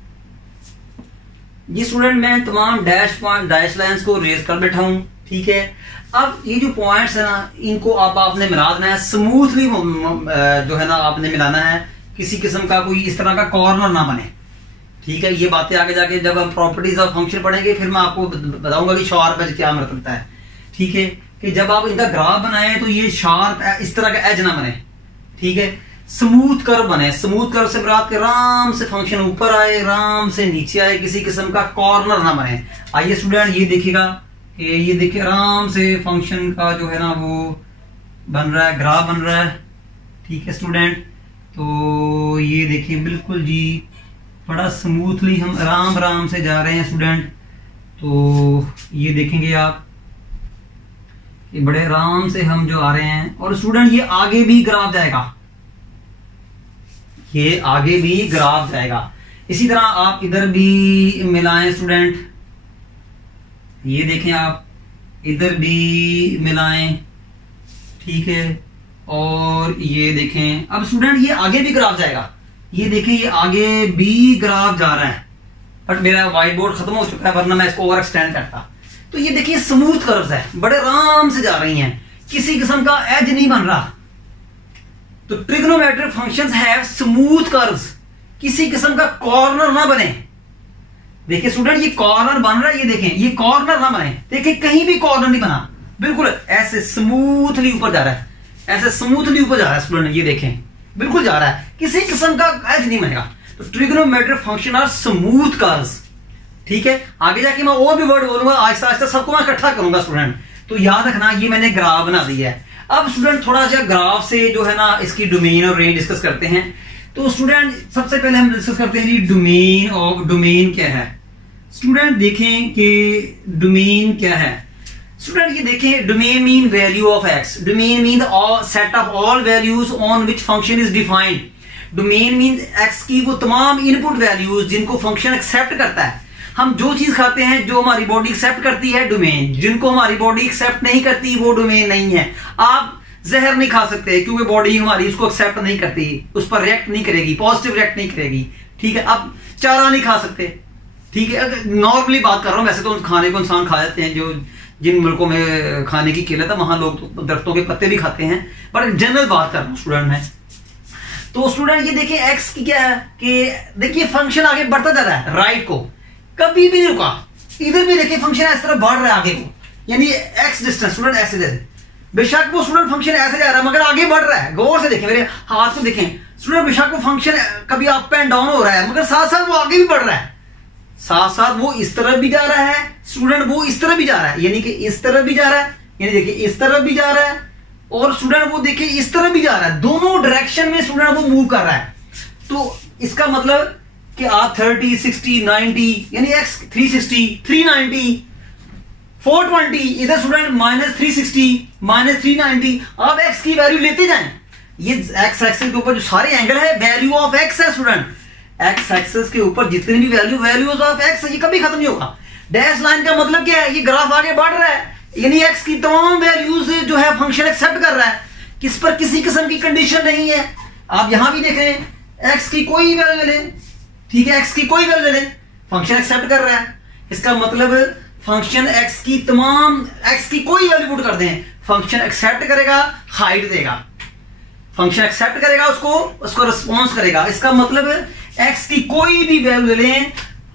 ये स्टूडेंट मैं तमाम डैश लाइंस को रेज कर बैठा हूं, ठीक है। अब ये जो पॉइंट्स है ना इनको अब आपने मिला देना है स्मूथली, जो है ना आपने मिलाना है, किसी किस्म का कोई इस तरह का कॉर्नर ना बने, ठीक है। ये बातें आगे जाके जब हम प्रॉपर्टीज ऑफ फंक्शन पढ़ेंगे फिर मैं आपको बताऊंगा कि शार्प एज क्या मतलब है, ठीक है। कि जब आप इनका ग्राफ बनाए तो ये शार्प इस तरह का एज ना बने, ठीक है, स्मूथ कर्व बने। स्मूथ कर्व से मुराद के आराम से फंक्शन ऊपर आए, आराम से नीचे आए, किसी किस्म का कॉर्नर ना बने। आइए स्टूडेंट ये देखिएगा कि ये देखिए आराम से फंक्शन का जो है ना वो बन रहा है, ग्राफ बन रहा है, ठीक है स्टूडेंट। तो ये देखिए बिल्कुल जी बड़ा स्मूथली हम आराम से जा रहे हैं स्टूडेंट। तो ये देखेंगे आप ये बड़े आराम से हम जो आ रहे हैं, और स्टूडेंट ये आगे भी ग्राफ जाएगा, ये आगे भी ग्राफ जाएगा। इसी तरह आप इधर भी मिलाएं स्टूडेंट, ये देखें आप इधर भी मिलाएं, ठीक है। और ये देखें अब स्टूडेंट ये आगे भी ग्राफ जाएगा, ये देखें ये आगे भी ग्राफ जा रहा है, बट मेरा व्हाइट बोर्ड खत्म हो चुका है वरना मैं इसको ओवर एक्सटेंड करता। तो ये देखिए स्मूथ कर्व्स है, बड़े आराम से जा रही हैं, किसी किस्म का एज नहीं बन रहा। तो trigonometric functions have smooth curves, किसी किस्म का कॉर्नर ना बने। देखिए स्टूडेंट ये कॉर्नर बन रहा है, ये देखें ये कॉर्नर ना बने, देखिए कहीं भी कॉर्नर नहीं बना, बिल्कुल ऐसे स्मूथली ऊपर जा रहा है, ऐसे स्मूथली ऊपर जा रहा है स्टूडेंट, ये देखें बिल्कुल जा रहा है, किसी किस्म का एज नहीं बनेगा। तो trigonometric function are smooth curves, ठीक है। आगे जाके मैं और भी वर्ड बोलूंगा, आहिस्ता आहिस्ता सबको मैं इकट्ठा करूंगा स्टूडेंट। तो याद रखना ये मैंने ग्राफ बना दिया है। अब स्टूडेंट थोड़ा सा ग्राफ से जो है ना इसकी डोमेन और रेंज डिस्कस करते हैं। तो स्टूडेंट सबसे पहले हम डिस्कस करते हैं जी डोमेन, और डोमेन क्या है। स्टूडेंट देखें कि डोमेन क्या है। स्टूडेंट ये देखें domain mean value of x, domain mean set of all values on which function is defined domain mean x की वो तमाम इनपुट वैल्यूज जिनको फंक्शन एक्सेप्ट करता है। हम जो चीज खाते हैं जो हमारी बॉडी एक्सेप्ट करती है डोमेन, जिनको हमारी बॉडी एक्सेप्ट नहीं करती वो डोमेन नहीं है। आप जहर नहीं खा सकते क्योंकि बॉडी हमारी उसको एक्सेप्ट नहीं करती, उस पर रिएक्ट नहीं करेगी, पॉजिटिव रिएक्ट नहीं करेगी, ठीक है। आप चारा नहीं खा सकते, ठीक है। अगर नॉर्मली बात कर रहा हूं, वैसे तो खाने को इंसान खा जाते हैं, जो जिन मुल्कों में खाने की किल्लत है वहां लोग तो दरख्तों के पत्ते भी खाते हैं, पर जनरल बात कर रहा हूं स्टूडेंट में। तो स्टूडेंट ये देखिए एक्स की क्या है कि देखिए फंक्शन आगे बढ़ता जा रहा है राइट को, कभी भी नहीं रुका। इधर भी देखिए फंक्शन इस तरह बढ़ रहा है आगे को, यानी एक्स डिस्टेंस स्टूडेंट ऐसे जैसे, बेशक वो स्टूडेंट फंक्शन ऐसे जा रहा है मगर आगे बढ़ रहा है। गौर से देखें, मेरे हाथ को देखें स्टूडेंट, बेशक वो फंक्शन कभी अप एंड डाउन हो रहा है मगर साथ साथ वो आगे भी बढ़ रहा है, साथ साथ वो इस तरफ भी जा रहा है स्टूडेंट, वो इस तरफ भी जा रहा है, यानी कि इस तरफ भी जा रहा है, यानी देखिए इस तरफ भी जा रहा है और स्टूडेंट वो देखिए इस तरफ भी जा रहा है, दोनों डायरेक्शन में स्टूडेंट वो मूव कर रहा है। तो इसका मतलब कि आप 30, 60, 90 यानी एक्स 360, 390, 420, इधर स्टूडेंट -360, -390, आप एक्स की वैल्यू लेते जाएं। ये एक्स एक्सिस के ऊपर जो सारे एंगल है वैल्यू ऑफ एक्स है स्टूडेंट, एक्स एक्सिस के ऊपर जितनी भी वैल्यूज ऑफ एक्स है ये कभी खत्म नहीं होगा। डैश लाइन का मतलब क्या है, ये ग्राफ आगे बढ़ रहा है, यानी एक्स की तमाम वैल्यूज जो है फंक्शन एक्सेप्ट कर रहा है, किस पर किसी किस्म की कंडीशन नहीं है। आप यहां भी देखें एक्स की कोई वैल्यू ले, ठीक है, एक्स की कोई वैल्यू ले, फंक्शन एक्सेप्ट कर रहा है। इसका मतलब फंक्शन एक्स की तमाम, एक्स की कोई वैल्यू पुट कर दें, फंक्शन एक्सेप्ट करेगा, हाइट देगा, फंक्शन एक्सेप्ट करेगा, उसको रिस्पॉन्स करेगा। इसका मतलब एक्स की कोई भी वैल्यू लें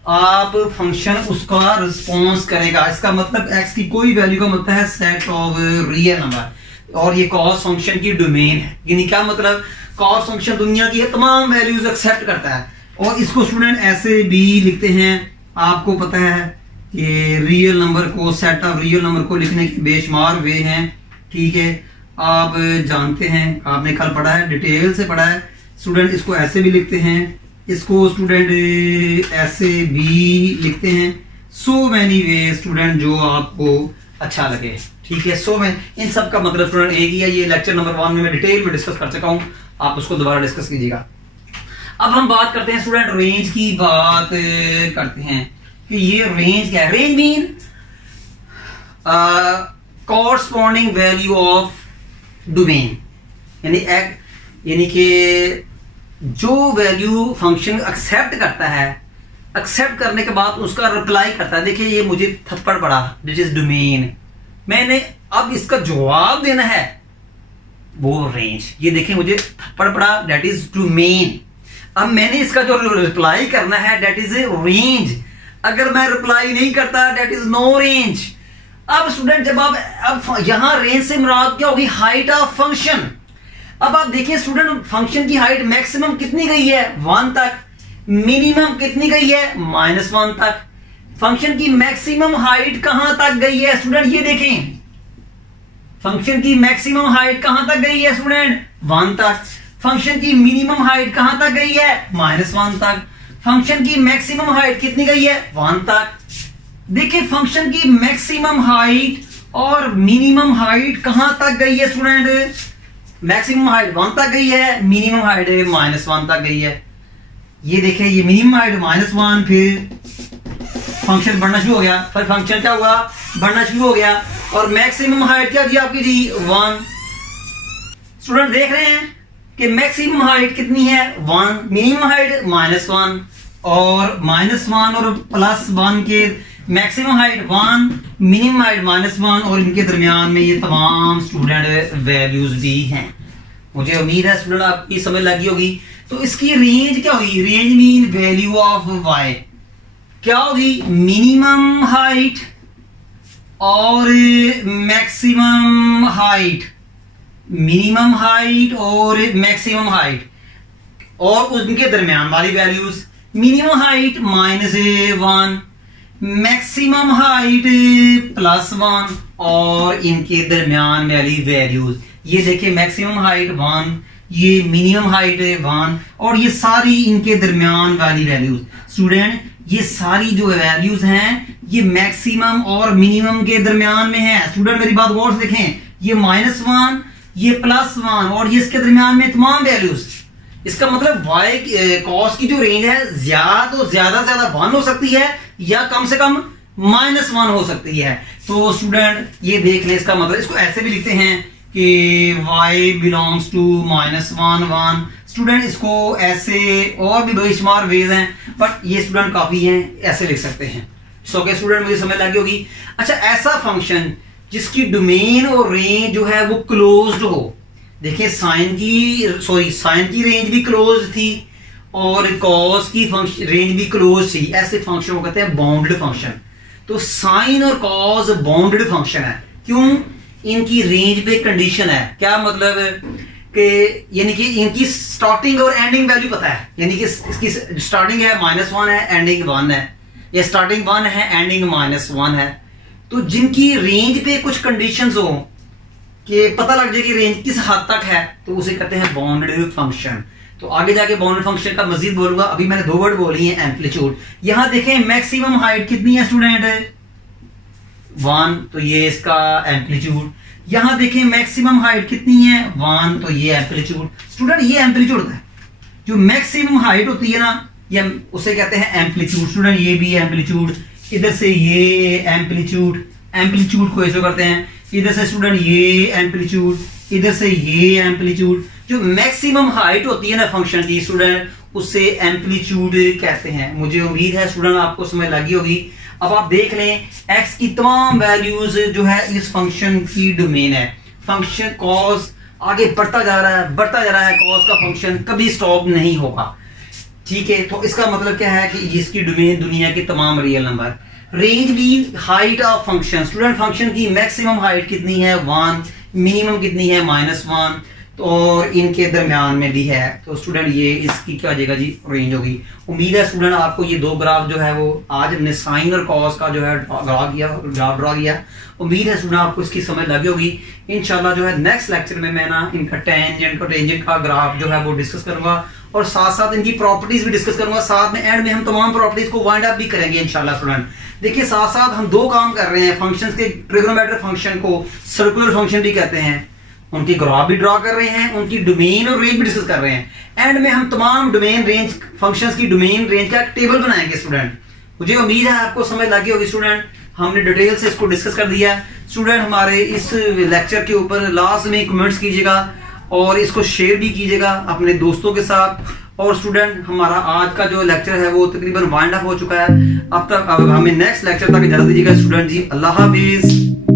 आप, फंक्शन उसका रिस्पॉन्स करेगा। इसका मतलब एक्स की कोई वैल्यू का मतलब है सेट ऑफ रियल नंबर, और ये कॉस फंक्शन की डोमेन है। यानी क्या मतलब, कॉस फंक्शन दुनिया की तमाम वैल्यूज एक्सेप्ट करता है। और इसको स्टूडेंट ऐसे भी लिखते हैं, आपको पता है कि रियल नंबर को, सेट ऑफ रियल नंबर को लिखने के बेशुमार वे हैं, ठीक है, आप जानते हैं, आपने कल पढ़ा है, डिटेल से पढ़ा है। स्टूडेंट इसको ऐसे भी लिखते हैं, इसको स्टूडेंट ऐसे भी लिखते हैं, सो मैनी वे स्टूडेंट जो आपको अच्छा लगे, ठीक है। सो मैं इन सब का मतलब स्टूडेंट एक ही है। ये लेक्चर नंबर 1 में मैं डिटेल में डिस्कस कर चुका हूं, आप उसको दोबारा डिस्कस कीजिएगा। अब हम बात करते हैं स्टूडेंट रेंज की बात करते हैं कि ये रेंज क्या है। Range mean corresponding value of domain, यानी कि जो वैल्यू फंक्शन एक्सेप्ट करता है, एक्सेप्ट करने के बाद उसका रिप्लाई करता है। देखिए ये मुझे थप्पड़ पड़ा, दिस इज डोमेन, मैंने अब इसका जवाब देना है, वो रेंज। ये देखिए मुझे थप्पड़ पड़ा, दैट इज डोमेन। अब मैंने इसका जो रिप्लाई करना है दैट इज रेंज। अगर मैं रिप्लाई नहीं करता दैट इज नो रेंज। अब स्टूडेंट जब आप, अब यहां रेंज से मुराद क्या होगी, हाइट ऑफ फंक्शन। अब आप देखिए स्टूडेंट फंक्शन की हाइट मैक्सिमम कितनी गई है, 1 तक, मिनिमम कितनी गई है, -1 तक। फंक्शन की मैक्सिमम हाइट कहां तक गई है स्टूडेंट, ये देखें, फंक्शन की मैक्सिमम हाइट कहां तक गई है स्टूडेंट, 1 तक। फंक्शन की मिनिमम हाइट कहां तक गई है, -1 तक। फंक्शन की मैक्सिमम हाइट कितनी गई है, 1 तक। देखिए फंक्शन की मैक्सिमम हाइट और मिनिमम हाइट कहां तक गई है स्टूडेंट, मैक्सिमम हाइट 1 तक गई है, मिनिमम हाइट -1 तक गई है। ये देखिए ये मिनिमम हाइट -1, फिर फंक्शन बढ़ना शुरू हो गया, फिर फंक्शन क्या हुआ, बढ़ना शुरू हो गया, और मैक्सिमम हाइट क्या दी आपकी जी, 1। स्टूडेंट देख रहे हैं कि मैक्सिमम हाइट कितनी है, 1, मिनिमम हाइट -1, और -1 और +1 के मैक्सिमम हाइट 1, मिनिमम हाइट -1, और इनके दरमियान में ये तमाम स्टूडेंट वैल्यूज भी हैं। मुझे उम्मीद है स्टूडेंट आपकी समझ लगी होगी। तो इसकी रेंज क्या होगी, range mean value of y क्या होगी, मिनिमम हाइट और मैक्सिमम हाइट, मिनिमम हाइट और मैक्सिमम हाइट, और उनके दरमियान वाली values, minimum height -1, maximum height +1, और इनके दरमियान वाली वैल्यूज। ये देखिए मैक्सिमम हाइट 1, ये मिनिमम हाइट 1, और ये सारी इनके दरमियान वाली वैल्यूज। स्टूडेंट ये सारी जो वैल्यूज हैं ये मैक्सिमम और मिनिमम के दरमियान में है। स्टूडेंट मेरी बात गौर से देखें, ये -1, ये +1, और ये इसके दरमियान में तमाम वैल्यूज, इसका मतलब y cos की जो रेंज है ज्यादा तो ज्यादा से ज्यादा 1 हो सकती है या कम से कम -1 हो सकती है। तो स्टूडेंट ये देख लें, इसका मतलब इसको ऐसे भी लिखते हैं कि y बिलोंग्स टू -1 1। स्टूडेंट इसको ऐसे और भी बेशुमार वेज हैं, बट ये स्टूडेंट काफी हैं, ऐसे लिख सकते हैं। सो के स्टूडेंट मुझे समझ लगी होगी। अच्छा, ऐसा फंक्शन जिसकी डोमेन और रेंज जो है वो क्लोज्ड हो। देखिए साइन की रेंज भी क्लोज थी और कॉस की फंक्शन रेंज भी क्लोज थी, ऐसे फंक्शन को कहते हैं बाउंडेड फंक्शन। तो साइन और कॉस बाउंडेड फंक्शन है, क्यों? इनकी रेंज पे कंडीशन है। क्या मतलब कि यानी कि इनकी स्टार्टिंग और एंडिंग वैल्यू पता है, यानी कि इसकी स्टार्टिंग है -1 है, एंडिंग 1 है, या स्टार्टिंग 1 है, एंडिंग -1 है। तो जिनकी रेंज पे कुछ कंडीशंस हो कि पता लग जाए कि रेंज किस हद तक है, तो उसे कहते हैं बाउंडेड फंक्शन। तो आगे जाके बाउंडेड फंक्शन का मजीद बोलूंगा, अभी मैंने 2 वर्ड बोली हैं, एम्पलीट्यूड। यहां देखें मैक्सिमम हाइट कितनी है स्टूडेंट? 1, तो ये इसका एम्पलीट्यूड। यहां देखें मैक्सिमम हाइट कितनी है? 1, तो ये एम्पलीट्यूड। स्टूडेंट ये एम्पलीट्यूड होता है, जो मैक्सिमम हाइट होती है ना, ये उसे कहते हैं एम्पलीट्यूड। स्टूडेंट ये भी एम्पलीट्यूड, इधर से ये एम्पलीट्यूड, एम्पलीट्यूड को ऐसे करते हैं, इधर से स्टूडेंट ये एम्पलीट्यूड, इधर से ये एम्पलीट्यूड। जो मैक्सिमम हाइट होती है ना फंक्शन की स्टूडेंट, उससे एम्पलीट्यूड कहते हैं। मुझे उम्मीद है स्टूडेंट आपको समझ लगी होगी। अब आप देख लें x की तमाम वैल्यूज जो है इस फंक्शन की डोमेन है। फंक्शन कॉस आगे बढ़ता जा रहा है, बढ़ता जा रहा है, कॉस का फंक्शन कभी स्टॉप नहीं होगा। ठीक है, तो इसका मतलब क्या है कि इसकी डोमेन दुनिया के तमाम रियल नंबर। रेंज भी height of function. Student function की मैक्सिमम हाइट कितनी है? 1, मिनिमम कितनी है? -1, तो और इनके दरमियान में भी है। तो स्टूडेंट ये इसकी क्या हो जाएगा जी? रेंज होगी। उम्मीद है स्टूडेंट आपको ये 2 ग्राफ जो है वो आज हमने साइन और कॉस का जो है ग्राफ ड्रा किया। उम्मीद है स्टूडेंट आपको इसकी समझ लगी होगी। इंशाल्लाह जो है नेक्स्ट लेक्चर में मैं ना इनका टेंजेंट का ग्राफ जो है वो डिस्कस करूंगा और साथ साथ इनकी प्रॉपर्टीज भी डिस्कस करूंगा। साथ में एंड में हम तमाम प्रॉपर्टीज को वाइंड अप भी करेंगे इंशाल्लाह। स्टूडेंट देखिए साथ साथ हम 2 काम कर रहे हैं। फंक्शंस के ट्रिग्नोमेट्रिक फंक्शन को सर्कुलर फंक्शन भी कहते हैं, उनकी ग्राफ भी ड्रॉ कर रहे हैं, उनकी डोमेन और रेंज भी डिस्कस कर रहे हैं। एंड में हम तमाम डोमेन रेंज फंक्शंस की डोमेन रेंज का टेबल बनाएंगे स्टूडेंट। मुझे उम्मीद है आपको समझ लगी होगी स्टूडेंट। हमने डिटेल से इसको डिस्कस कर दिया। स्टूडेंट हमारे इस लेक्चर के ऊपर लास्ट में कमेंट्स कीजिएगा और इसको शेयर भी कीजिएगा अपने दोस्तों के साथ। और स्टूडेंट हमारा आज का जो लेक्चर है वो तकरीबन वाइंड अप हो चुका है। अब हमें नेक्स्ट लेक्चर तक इजाजत दीजिएगा स्टूडेंट जी। अल्लाह हाफिज।